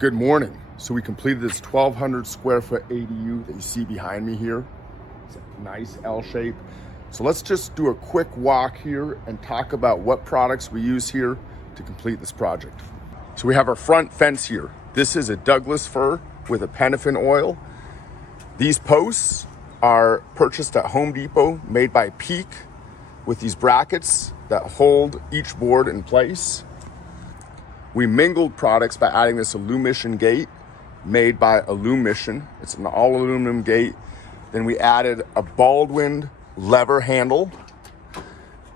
Good morning. So we completed this 1,200 square foot ADU that you see behind me here. It's a nice L shape. So let's just do a quick walk here and talk about what products we use here to complete this project. So we have our front fence here. This is a Douglas fir with a paraffin oil. These posts are purchased at Home Depot, made by Peak, with these brackets that hold each board in place. We mingled products by adding this Alumission gate made by Alumission. It's an all aluminum gate. Then we added a Baldwin lever handle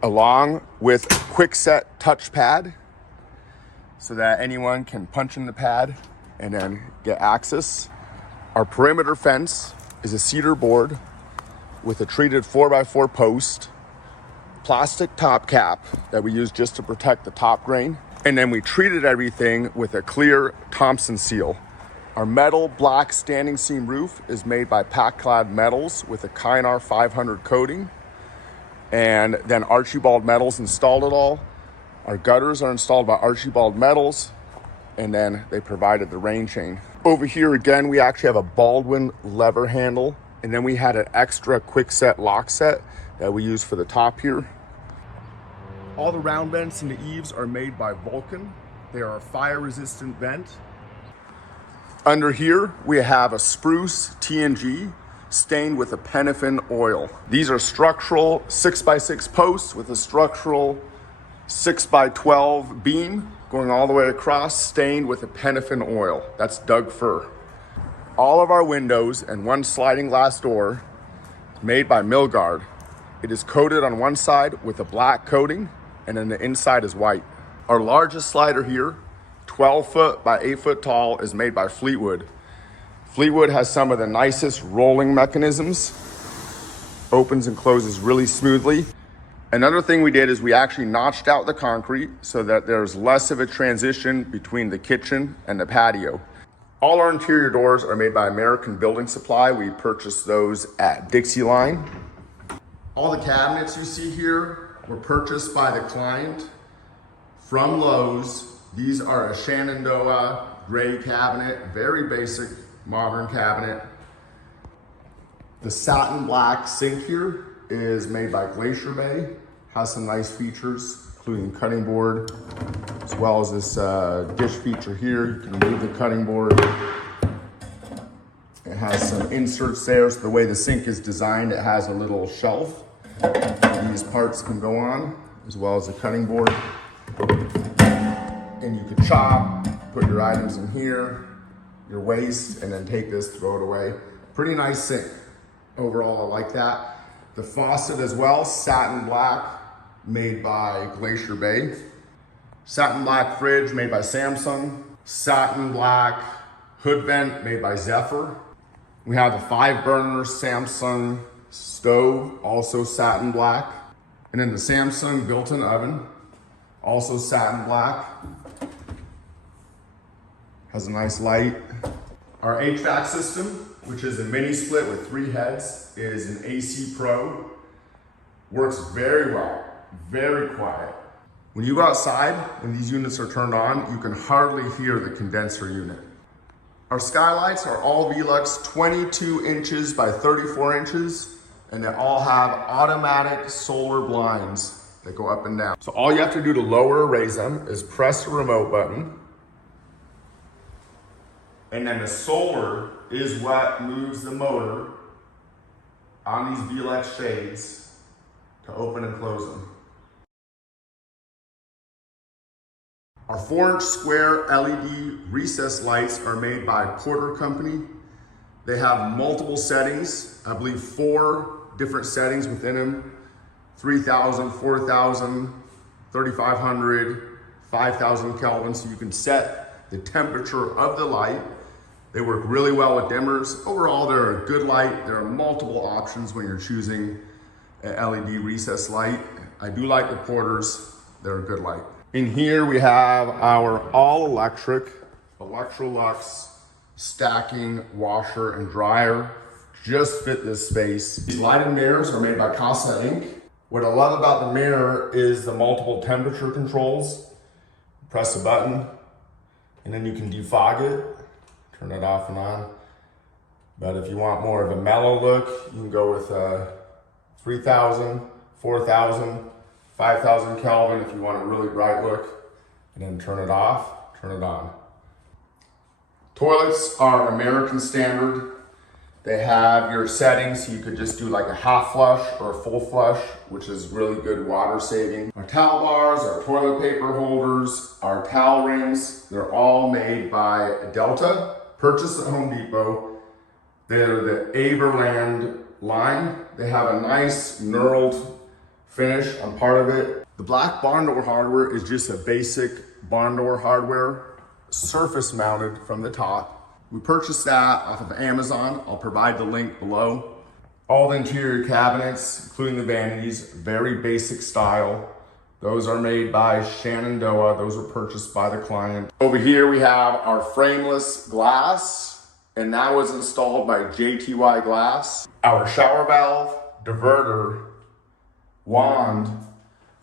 along with a quick set touchpad so that anyone can punch in the pad and then get access. Our perimeter fence is a cedar board with a treated 4x4 post, plastic top cap that we use just to protect the top grain. And then we treated everything with a clear Thompson seal. Our metal black standing seam roof is made by Pack-Clad Metals with a Kynar 500 coating. And then Archibald Metals installed it all. Our gutters are installed by Archibald Metals, and then they provided the rain chain. Over here again, we actually have a Baldwin lever handle, and then we had an extra quick set lock set that we use for the top here. All the round vents in the eaves are made by Vulcan. They are a fire-resistant vent. Under here, we have a spruce TNG stained with a paraffin oil. These are structural 6x6 posts with a structural 6x12 beam going all the way across, stained with a paraffin oil. That's Doug fir. All of our windows and one sliding glass door is made by Milgard. It is coated on one side with a black coating, and then the inside is white. Our largest slider here, 12 foot by 8 foot tall, is made by Fleetwood. Fleetwood has some of the nicest rolling mechanisms. Opens and closes really smoothly. Another thing we did is we actually notched out the concrete so that there's less of a transition between the kitchen and the patio. All our interior doors are made by American Building Supply. We purchased those at Dixie Line. All the cabinets you see here were purchased by the client from Lowe's. These are a Shenandoah gray cabinet, very basic modern cabinet. The satin black sink here is made by Glacier Bay. Has some nice features, including cutting board, as well as this dish feature here. You can move the cutting board. It has some inserts there, so the way the sink is designed, it has a little shelf. These parts can go on, as well as the cutting board. And you could chop, put your items in here, your waste, and then take this, throw it away. Pretty nice sink. Overall, I like that. The faucet as well, satin black, made by Glacier Bay. Satin black fridge made by Samsung. Satin black hood vent made by Zephyr. We have the 5-burner Samsung stove, also satin black. And then the Samsung built-in oven, also satin black. Has a nice light. Our HVAC system, which is a mini split with 3 heads, is an AC Pro. Works very well, very quiet. When you go outside, when these units are turned on, you can hardly hear the condenser unit. Our skylights are all Velux 22 inches by 34 inches. And they all have automatic solar blinds that go up and down. So all you have to do to lower or raise them is press the remote button. And then the solar is what moves the motor on these Velux shades to open and close them. Our 4-inch square LED recessed lights are made by Porter Company. They have multiple settings, I believe 4 different settings within them, 3,000, 4,000, 3,500, 5,000 Kelvin, so you can set the temperature of the light. They work really well with dimmers. Overall, they're a good light. There are multiple options when you're choosing an LED recessed light. I do like the Porters. They're a good light. In here, we have our all-electric Electrolux stacking washer and dryer. Just fit this space. These lighted mirrors are made by Casa Inc. What I love about the mirror is the multiple temperature controls. Press a button and then you can defog it. turn it off and on. But if you want more of a mellow look, you can go with 3,000, 4,000, 5,000 Kelvin if you want a really bright look. And then turn it off, turn it on. Toilets are American standard. They have your settings, so you could just do like a half flush or a full flush, which is really good water saving. Our towel bars, our toilet paper holders, our towel rings, they're all made by Delta, purchased at Home Depot. They're the Averland line. They have a nice knurled finish on part of it. The black barn door hardware is just a basic barn door hardware, surface mounted from the top. We purchased that off of Amazon. I'll provide the link below. All the interior cabinets, including the vanities, very basic style. Those are made by Shenandoah. Those were purchased by the client. Over here we have our frameless glass, and that was installed by JTY Glass. Our shower valve, diverter, wand,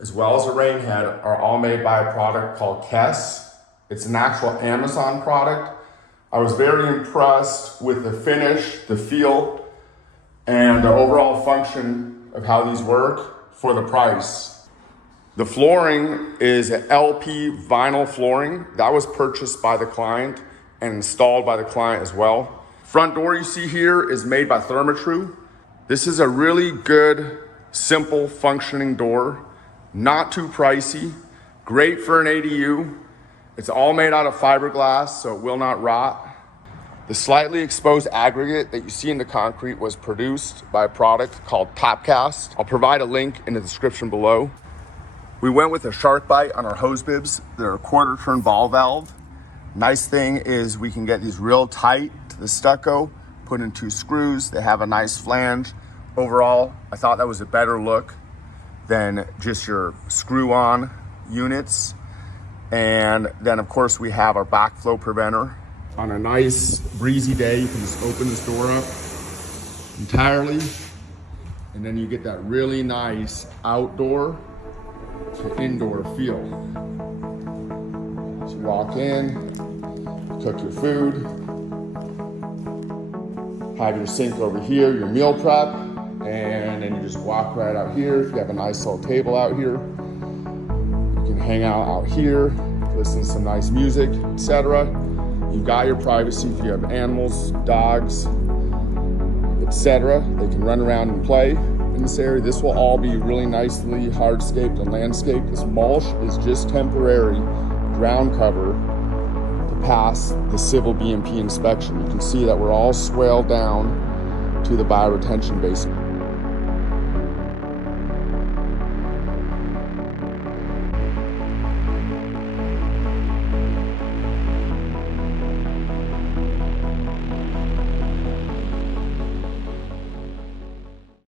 as well as a rain head are all made by a product called Kess. It's an actual Amazon product. I was very impressed with the finish, the feel, and the overall function of how these work for the price. The flooring is an LP vinyl flooring. That was purchased by the client and installed by the client as well. Front door you see here is made by Therma-Tru. This is a really good, simple, functioning door. Not too pricey, great for an ADU. It's all made out of fiberglass, so it will not rot. The slightly exposed aggregate that you see in the concrete was produced by a product called Topcast. I'll provide a link in the description below. We went with a shark bite on our hose bibs. They're a quarter turn ball valve. Nice thing is we can get these real tight to the stucco, put in 2 screws. They have a nice flange. Overall, I thought that was a better look than just your screw-on units. And then of course we have our backflow preventer. On a nice breezy day, you can just open this door up entirely, and then you get that really nice outdoor to indoor feel. So you walk in, cook your food, have your sink over here, your meal prep, and then you just walk right out here. If you have a nice little table out here, you can hang out here, listen to some nice music, etc. You've got your privacy. If you have animals, dogs, etc., they can run around and play in this area. This will all be really nicely hardscaped and landscaped. This mulch is just temporary ground cover to pass the civil BMP inspection. You can see that we're all swaled down to the bioretention basin.